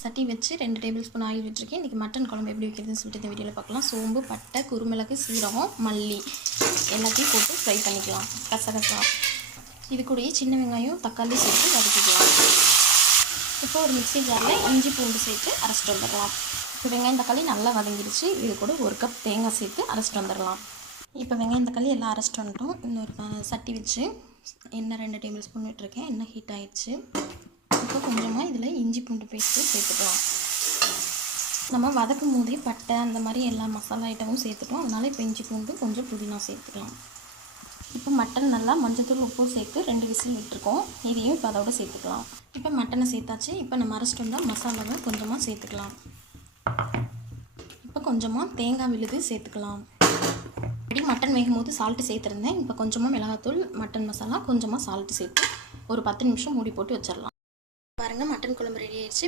சட்டி வச்சு 2 table spoon oil விட்டுருக்கேன். இன்றைக்கி மட்டன் குழம்பு எப்படி வைக்கிறதுன்னு சொல்லிட்டு இந்த வீடியோவில் பார்க்கலாம். சோம்பு, பட்டை, குருமிளகு, சீரகம், மல்லி எல்லாத்தையும் போட்டு ஃப்ரை பண்ணிக்கலாம். கசகசா இது கூடயே சின்ன வெங்காயம், தக்காளி சேர்த்து வதக்கிக்கலாம். இப்போ ஒரு மிக்ஸி ஜாரில் இஞ்சி பூண்டு சேர்த்து அரைச்சிட்டு வந்துடலாம். இப்போ வெங்காயம் தக்காளி நல்லா வதங்கிடுச்சு. இது கூட 1 கப் தேங்காய் சேர்த்து அரைச்சிட்டு வந்துடலாம். இப்போ வெங்காயம் தக்காளி எல்லாம் அரைச்சிட்டு வந்துட்டோம். இன்னொரு சட்டி வச்சு எண்ணெய் 2 டேபிள் ஸ்பூன் விட்டுருக்கேன். எண்ணெய் ஹீட் ஆகிடுச்சு. இப்போ கொஞ்சமாக இதில் இஞ்சி பூண்டு பேஸ்ட்டு சேர்த்துக்கலாம். நம்ம வதக்கும் போதே பட்டை அந்த மாதிரி எல்லா மசாலா ஐட்டமும் சேர்த்துட்டோம். அதனால் இப்போ இஞ்சி பூண்டு கொஞ்சம் புதினா சேர்த்துக்கலாம். இப்போ மட்டன் நல்லா மஞ்சத்தூள் உப்பு சேர்த்து 2 விசில் விட்டுருக்கோம். இதையும் இப்போ அதோட சேர்த்துக்கலாம். இப்போ மட்டனை சேர்த்தாச்சு. இப்போ நம்ம அரைச்சிட்டு வந்தால் மசாலாவை கொஞ்சமாக சேர்த்துக்கலாம். இப்போ கொஞ்சமாக தேங்காய் விழுது சேர்த்துக்கலாம். இப்படி மட்டன் வேகும் போது சால்ட்டு சேர்த்துருந்தேன். இப்போ கொஞ்சமாக மிளகாத்தூள், மட்டன் மசாலா, கொஞ்சமாக சால்ட்டு சேர்த்து ஒரு 10 நிமிஷம் மூடி போட்டு வச்சிடலாம். பாருங்கள், மட்டன் குழம்பு ரெடி ஆயிடுச்சு.